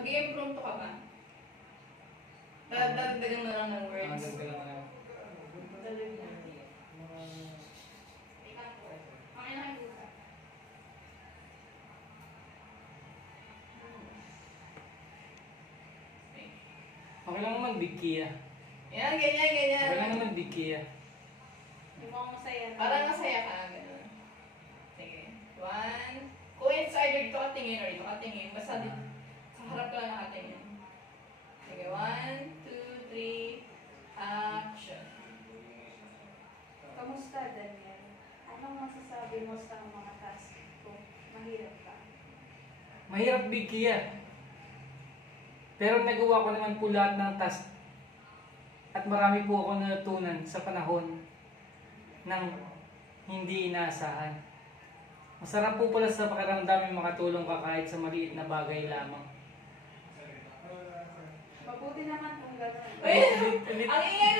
Mag-i-impromptu ka ba? Dadagdagan na lang ng words. Dagdagan na lang. Okay lang naman big Kia. Yan, ganyan. Okay lang naman big Kia. Yung mga masaya. Parang masaya ka. Ganun. Sige. 1. Kung it's either dito ka tingin or dito ka tingin, basta dito, sa harap ka lang nakatingin. Sige. 1, 2, 3, action. Kamusta, Daniel? Anong masasabi mo sa mga task ko? Mahirap ba? Mahirap big Kia. Pero nagawa ko naman po lahat ng task. At marami po ako natutunan sa panahon ng hindi inaasahan. Masarap po pala sa pakiramdam yung makatulong ka kahit sa maliit na bagay lamang. Mabuti naman kung gano'n. Wait! Ang ingay